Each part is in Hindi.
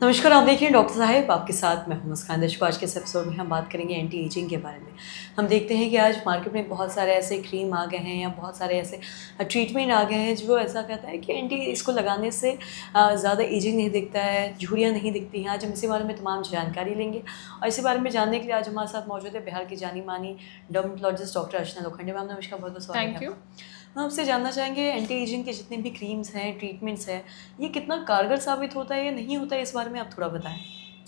नमस्कार, आप देख रहे हैं डॉक्टर साहिब, आपके साथ मैं हूं मुस्कान। दर्शकों, आज के इस एपिसोड में हम बात करेंगे एंटी एजिंग के बारे में। हम देखते हैं कि आज मार्केट में बहुत सारे ऐसे क्रीम आ गए हैं या बहुत सारे ऐसे ट्रीटमेंट आ गए हैं जो ऐसा कहता है कि एंटी इसको लगाने से ज़्यादा एजिंग नहीं दिखता है, झुर्रियाँ नहीं दिखती हैं। आज हम इसी बारे में तमाम जानकारी लेंगे और इसी बारे में जानने के लिए आज हमारे साथ मौजूद है बिहार की जानी मानी डर्मेटोलॉजिस्ट डॉक्टर अर्चना लोखंडे। मैम नमस्कार, बहुत बहुत स्वागत है थैंक यू। आपका। मैं आपसे जानना चाहेंगे एंटी एजिंग के जितने भी क्रीम्स हैं, ट्रीटमेंट्स हैं, ये कितना कारगर साबित होता है या नहीं होता है, इस बारे में आप थोड़ा बताएं।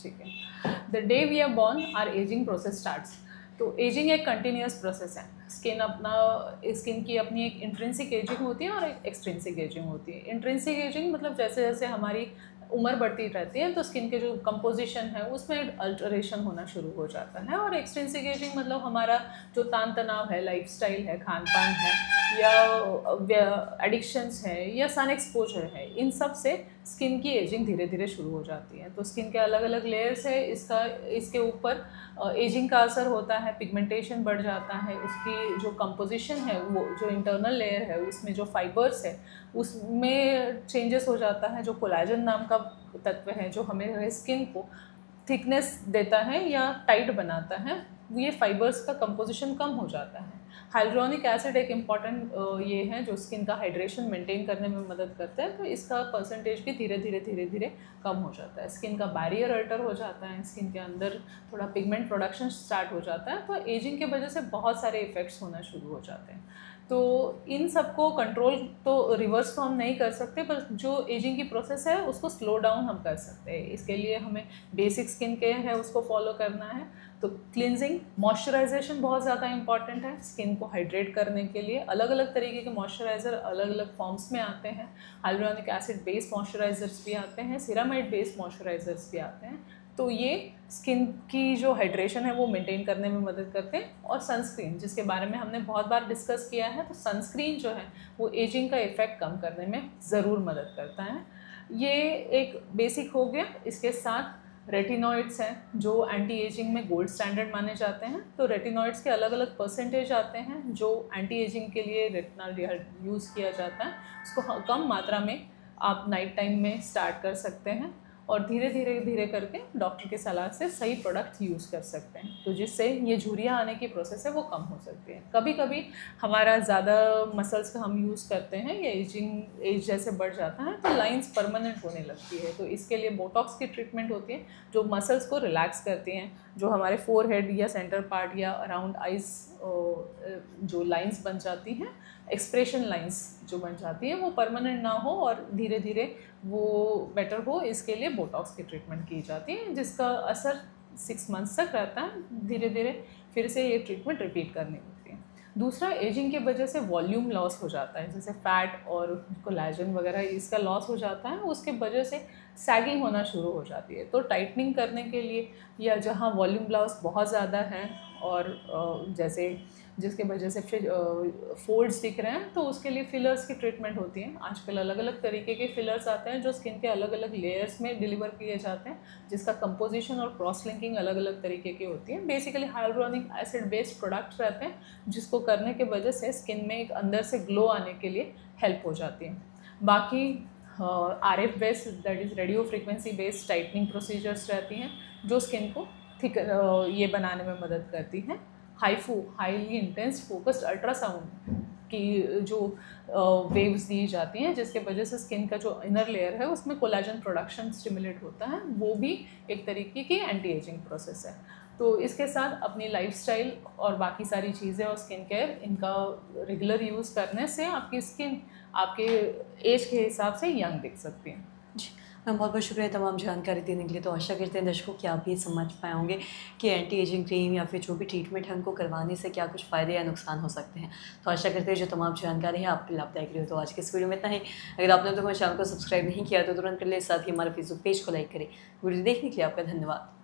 ठीक है। The day we are born are aging process starts. तो एजिंग एक कंटिन्यूस प्रोसेस है। स्किन की अपनी एक इंट्रिंसिक एजिंग होती है और एक एक्सट्रिंसिक एजिंग होती है। इंट्रिंसिक एजिंग मतलब जैसे जैसे हमारी उम्र बढ़ती रहती है तो स्किन के जो कंपोजिशन है उसमें अल्टरेशन होना शुरू हो जाता है। और एक्सट्रिंसिक एजिंग मतलब हमारा जो तान तनाव है, लाइफस्टाइल है, खान पान है या एडिक्शंस है या सन एक्सपोजर है, इन सब से स्किन की एजिंग धीरे धीरे शुरू हो जाती है। तो स्किन के अलग अलग लेयर्स है, इसके ऊपर एजिंग का असर होता है, पिगमेंटेशन बढ़ जाता है, उसकी जो कंपोजिशन है, वो जो इंटरनल लेयर है उसमें जो फाइबर्स है उसमें चेंजेस हो जाता है। जो कोलाजन नाम का तत्व है जो हमें स्किन को थिकनेस देता है या टाइट बनाता है, ये फाइबर्स का कंपोजिशन कम हो जाता है। हाइलुरोनिक एसिड एक इम्पॉर्टेंट ये है जो स्किन का हाइड्रेशन मेंटेन करने में मदद करता है। तो इसका परसेंटेज भी धीरे धीरे कम हो जाता है। स्किन का बैरियर अल्टर हो जाता है, स्किन के अंदर थोड़ा पिगमेंट प्रोडक्शन स्टार्ट हो जाता है। तो एजिंग के वजह से बहुत सारे इफ़ेक्ट्स होना शुरू हो जाते हैं। तो इन सबको कंट्रोल तो रिवर्स तो हम नहीं कर सकते, पर जो एजिंग की प्रोसेस है उसको स्लो डाउन हम कर सकते हैं। इसके लिए हमें बेसिक स्किन केयर है उसको फॉलो करना है। तो क्लिनजिंग, मॉइस्चराइजेशन बहुत ज़्यादा इंपॉर्टेंट है। स्किन को हाइड्रेट करने के लिए अलग अलग तरीके के मॉइस्चराइज़र अलग अलग फॉर्म्स में आते हैं। हाइलुरोनिक एसिड बेस्ड मॉइस्चराइज़र्स भी आते हैं, सिरामाइड बेस्ड मॉइस्चराइज़र्स भी आते हैं। तो ये स्किन की जो हाइड्रेशन है वो मेंटेन करने में मदद करते हैं। और सनस्क्रीन, जिसके बारे में हमने बहुत बार डिस्कस किया है, तो सनस्क्रीन जो है वो एजिंग का इफ़ेक्ट कम करने में ज़रूर मदद करता है। ये एक बेसिक हो गया। इसके साथ रेटिनॉइड्स हैं जो एंटी एजिंग में गोल्ड स्टैंडर्ड माने जाते हैं। तो रेटिनॉइड्स के अलग अलग परसेंटेज आते हैं जो एंटी एजिंग के लिए रेटिनॉल यूज़ किया जाता है। उसको कम मात्रा में आप नाइट टाइम में स्टार्ट कर सकते हैं और धीरे करके डॉक्टर की सलाह से सही प्रोडक्ट यूज़ कर सकते हैं। तो जिससे ये झुर्रियाँ आने की प्रोसेस है वो कम हो सकती है। कभी कभी हमारा ज़्यादा मसल्स का हम यूज़ करते हैं या एज जैसे बढ़ जाता है तो लाइंस परमानेंट होने लगती है। तो इसके लिए बोटॉक्स की ट्रीटमेंट होती है जो मसल्स को रिलैक्स करती हैं। जो हमारे फोरहेड या सेंटर पार्ट या अराउंड आइज़ जो लाइंस बन जाती हैं, एक्सप्रेशन लाइंस जो बन जाती है, वो परमानेंट ना हो और धीरे धीरे वो बेटर हो, इसके लिए बोटॉक्स की ट्रीटमेंट की जाती है जिसका असर 6 मंथ्स तक रहता है। धीरे धीरे फिर से ये ट्रीटमेंट रिपीट करनी होती है। दूसरा, एजिंग की वजह से वॉल्यूम लॉस हो जाता है, जैसे फैट और कोलेजन वगैरह इसका लॉस हो जाता है। उसके वजह से सैगिंग होना शुरू हो जाती है। तो टाइटनिंग करने के लिए या जहाँ वॉल्यूम लॉस बहुत ज़्यादा है और जैसे जिसके वजह से फिर फोल्ड्स दिख रहे हैं, तो उसके लिए फिलर्स की ट्रीटमेंट होती है। आजकल अलग अलग तरीके के फिलर्स आते हैं जो स्किन के अलग अलग लेयर्स में डिलीवर किए जाते हैं, जिसका कंपोजिशन और क्रॉस लिंकिंग अलग अलग तरीके की होती है। Basically hyaluronic acid based products रहते हैं जिसको करने के वजह से स्किन में एक अंदर से ग्लो आने के लिए हेल्प हो जाती है। बाकी RF based, that is radio frequency based tightening procedures रहती हैं जो स्किन को थिक ये बनाने में मदद करती हैं। हाईली इंटेंस फोकस्ड अल्ट्रासाउंड की जो वेव्स दी जाती हैं जिसके वजह से स्किन का जो इनर लेयर है उसमें कोलाजन प्रोडक्शन स्टिमुलेट होता है, वो भी एक तरीके की एंटी एजिंग प्रोसेस है। तो इसके साथ अपनी लाइफस्टाइल और बाकी सारी चीज़ें और स्किन केयर, इनका रेगुलर यूज़ करने से आपकी स्किन आपके एज के हिसाब से यंग दिख सकती है। जी मैम, बहुत बहुत शुक्रिया तमाम जानकारी देने के लिए। तो आशा करते हैं दर्शकों कि आप ये समझ पाए होंगे कि एंटी एजिंग क्रीम या फिर जो भी ट्रीटमेंट है उनको करवाने से क्या कुछ फ़ायदे या नुकसान हो सकते हैं। तो आशा करते हैं जो तमाम जानकारी है आपके लाभदायक रही हो। तो आज के इस वीडियो में इतना ही। अगर आपने तो हमारे चैनल को सब्सक्राइब नहीं किया तो तुरंत कर ले, साथ ही हमारे फेसबुक पेज को लाइक करें। वीडियो देखने के लिए आपका धन्यवाद।